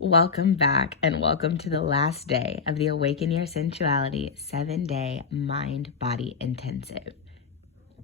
Welcome back and welcome to the last day of the Awaken Your Sensuality 7-day mind body intensive.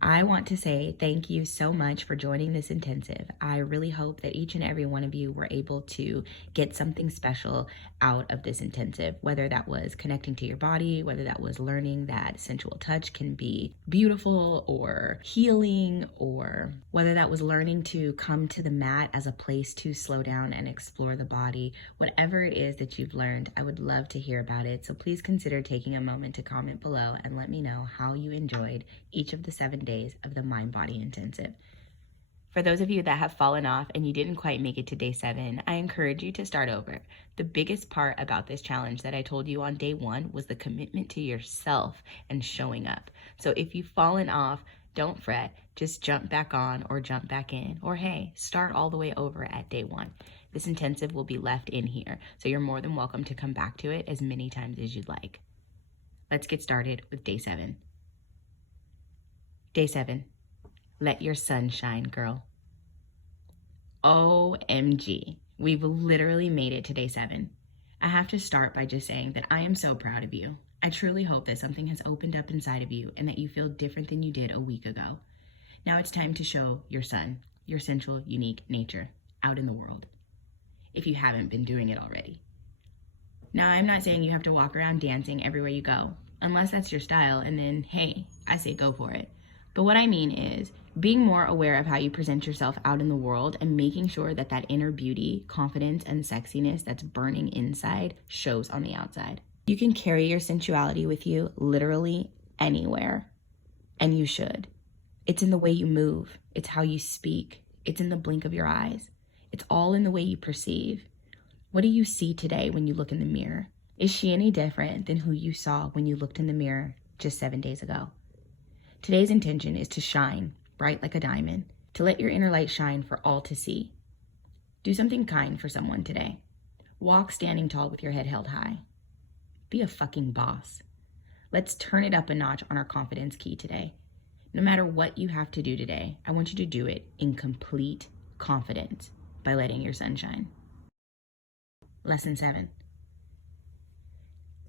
I want to say thank you so much for joining this intensive. I really hope that each and every one of you were able to get something special out of this intensive, whether that was connecting to your body, whether that was learning that sensual touch can be beautiful or healing, or whether that was learning to come to the mat as a place to slow down and explore the body. Whatever it is that you've learned, I would love to hear about it. So please consider taking a moment to comment below and let me know how you enjoyed each of the 7 days of the mind body intensive. For those of you that have fallen off and you didn't quite make it to day 7, I encourage you to start over. The biggest part about this challenge that I told you on day 1 was the commitment to yourself and showing up. So if you've fallen off, don't fret, just jump back on or jump back in, or hey, start all the way over at day 1. This intensive will be left in here, so you're more than welcome to come back to it as many times as you'd like. Let's get started with day 7. Day 7, let your sun shine, girl. OMG, we've literally made it to day 7. I have to start by just saying that I am so proud of you. I truly hope that something has opened up inside of you and that you feel different than you did a week ago. Now it's time to show your sun, your sensual, unique nature out in the world, if you haven't been doing it already. Now, I'm not saying you have to walk around dancing everywhere you go, unless that's your style, and then, hey, I say go for it. But what I mean is being more aware of how you present yourself out in the world and making sure that that inner beauty, confidence, and sexiness that's burning inside shows on the outside. You can carry your sensuality with you literally anywhere, and you should. It's in the way you move. It's how you speak. It's in the blink of your eyes. It's all in the way you perceive. What do you see today when you look in the mirror? Is she any different than who you saw when you looked in the mirror just 7 days ago? Today's intention is to shine bright like a diamond, to let your inner light shine for all to see. Do something kind for someone today. Walk standing tall with your head held high. Be a fucking boss. Let's turn it up a notch on our confidence key today. No matter what you have to do today, I want you to do it in complete confidence by letting your sun shine. Lesson 7.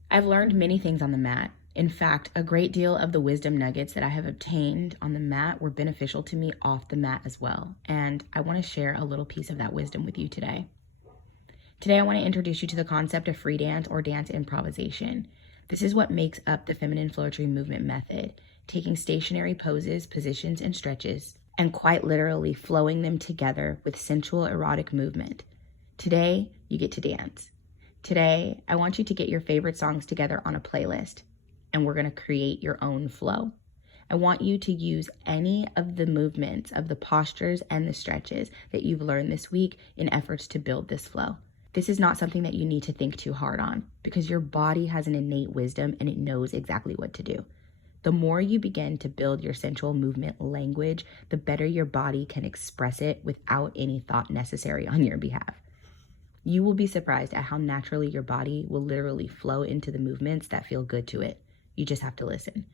I've learned many things on the mat. In fact, a great deal of the wisdom nuggets that I have obtained on the mat were beneficial to me off the mat as well. And I want to share a little piece of that wisdom with you today. Today, I want to introduce you to the concept of free dance or dance improvisation. This is what makes up the feminine flowetry movement method, taking stationary poses, positions, and stretches, and quite literally flowing them together with sensual erotic movement. Today, you get to dance. Today, I want you to get your favorite songs together on a playlist, and we're going to create your own flow. I want you to use any of the movements, of the postures and the stretches that you've learned this week in efforts to build this flow. This is not something that you need to think too hard on, because your body has an innate wisdom and it knows exactly what to do. The more you begin to build your sensual movement language, the better your body can express it without any thought necessary on your behalf. You will be surprised at how naturally your body will literally flow into the movements that feel good to it. You just have to listen.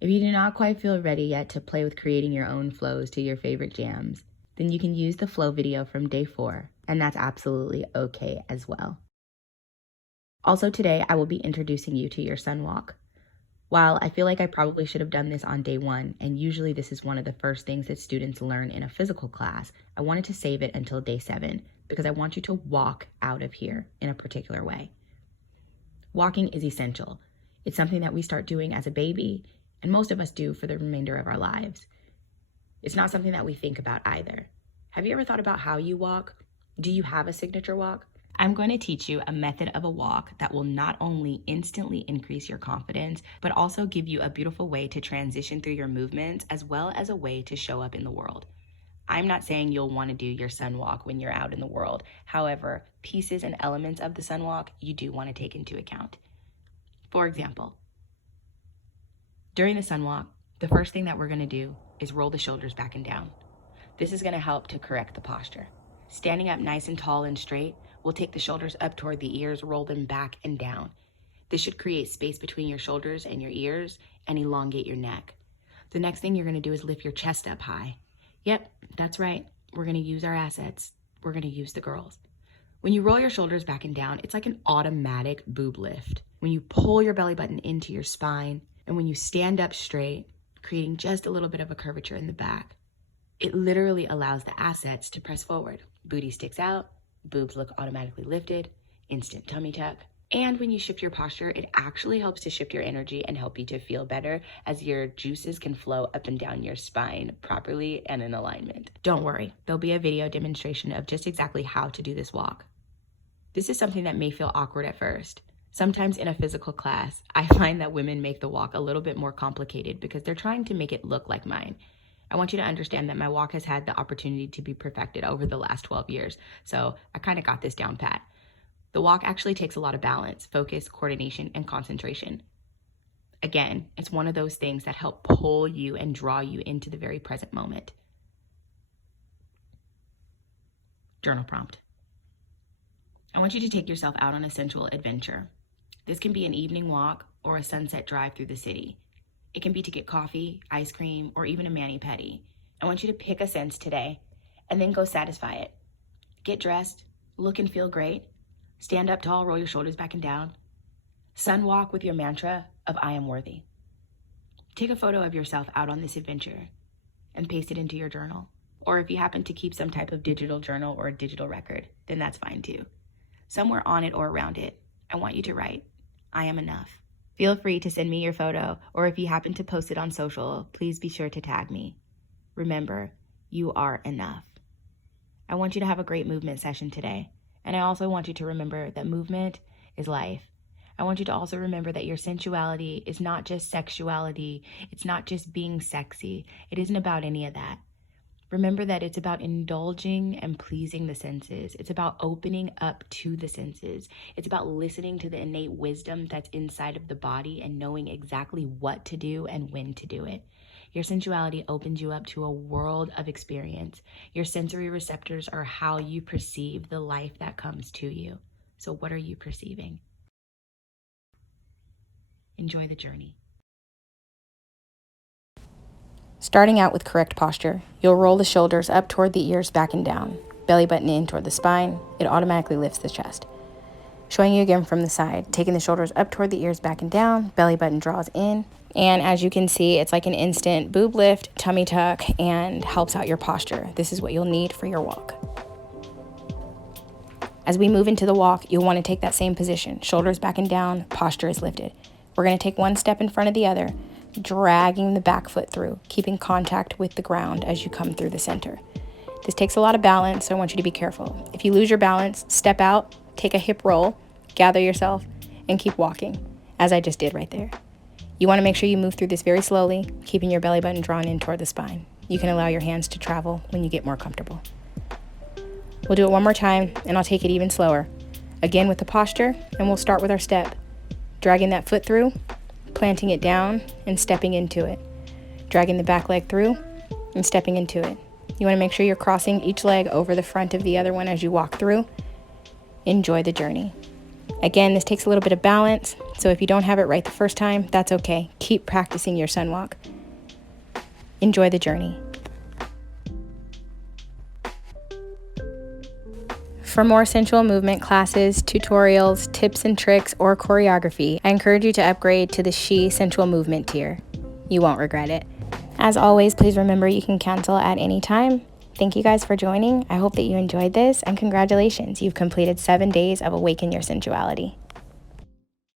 If you do not quite feel ready yet to play with creating your own flows to your favorite jams, then you can use the flow video from day 4, and that's absolutely okay as well. Also today, I will be introducing you to your sun walk. While I feel like I probably should have done this on day 1, and usually this is one of the first things that students learn in a physical class, I wanted to save it until day 7 because I want you to walk out of here in a particular way. Walking is essential. It's something that we start doing as a baby, and most of us do for the remainder of our lives. It's not something that we think about either. Have you ever thought about how you walk? Do you have a signature walk? I'm going to teach you a method of a walk that will not only instantly increase your confidence, but also give you a beautiful way to transition through your movements, as well as a way to show up in the world. I'm not saying you'll want to do your sun walk when you're out in the world. However, pieces and elements of the sun walk you do want to take into account. For example, during the sun walk, the first thing that we're going to do is roll the shoulders back and down. This is going to help to correct the posture. Standing up nice and tall and straight, we'll take the shoulders up toward the ears, roll them back and down. This should create space between your shoulders and your ears and elongate your neck. The next thing you're going to do is lift your chest up high. Yep, that's right. We're going to use our assets. We're going to use the girls. When you roll your shoulders back and down, it's like an automatic boob lift. When you pull your belly button into your spine, and when you stand up straight, creating just a little bit of a curvature in the back, it literally allows the assets to press forward. Booty sticks out, boobs look automatically lifted, instant tummy tuck. And when you shift your posture, it actually helps to shift your energy and help you to feel better, as your juices can flow up and down your spine properly and in alignment. Don't worry, there'll be a video demonstration of just exactly how to do this walk. This is something that may feel awkward at first. Sometimes in a physical class, I find that women make the walk a little bit more complicated because they're trying to make it look like mine. I want you to understand that my walk has had the opportunity to be perfected over the last 12 years, so I kind of got this down pat. The walk actually takes a lot of balance, focus, coordination, and concentration. Again, it's one of those things that help pull you and draw you into the very present moment. Journal prompt. I want you to take yourself out on a sensual adventure. This can be an evening walk or a sunset drive through the city. It can be to get coffee, ice cream, or even a mani-pedi. I want you to pick a sense today and then go satisfy it. Get dressed, look and feel great. Stand up tall, roll your shoulders back and down. Sun walk with your mantra of I am worthy. Take a photo of yourself out on this adventure and paste it into your journal. Or if you happen to keep some type of digital journal or a digital record, then that's fine too. Somewhere on it or around it, I want you to write, I am enough. Feel free to send me your photo, or if you happen to post it on social, please be sure to tag me. Remember, you are enough. I want you to have a great movement session today. And I also want you to remember that movement is life. I want you to also remember that your sensuality is not just sexuality. It's not just being sexy. It isn't about any of that. Remember that it's about indulging and pleasing the senses. It's about opening up to the senses. It's about listening to the innate wisdom that's inside of the body and knowing exactly what to do and when to do it. Your sensuality opens you up to a world of experience. Your sensory receptors are how you perceive the life that comes to you. So what are you perceiving? Enjoy the journey. Starting out with correct posture, you'll roll the shoulders up toward the ears, back and down. Belly button in toward the spine. It automatically lifts the chest. Showing you again from the side, taking the shoulders up toward the ears, back and down. Belly button draws in. And as you can see, it's like an instant boob lift, tummy tuck, and helps out your posture. This is what you'll need for your walk. As we move into the walk, you'll want to take that same position. Shoulders back and down, posture is lifted. We're going to take one step in front of the other, dragging the back foot through, keeping contact with the ground as you come through the center. This takes a lot of balance, so I want you to be careful. If you lose your balance, step out, take a hip roll, gather yourself, and keep walking, as I just did right there. You want to make sure you move through this very slowly, keeping your belly button drawn in toward the spine. You can allow your hands to travel when you get more comfortable. We'll do it one more time, and I'll take it even slower. Again with the posture, and we'll start with our step. Dragging that foot through, planting it down, and stepping into it. Dragging the back leg through, and stepping into it. You want to make sure you're crossing each leg over the front of the other one as you walk through. Enjoy the journey. Again, this takes a little bit of balance, so if you don't have it right the first time, that's okay. Keep practicing your sun walk. Enjoy the journey. For more sensual movement classes, tutorials, tips and tricks, or choreography, I encourage you to upgrade to the She Sensual Movement tier. You won't regret it. As always, please remember you can cancel at any time. Thank you guys for joining. I hope that you enjoyed this, and congratulations, you've completed 7 days of Awaken Your Sensuality.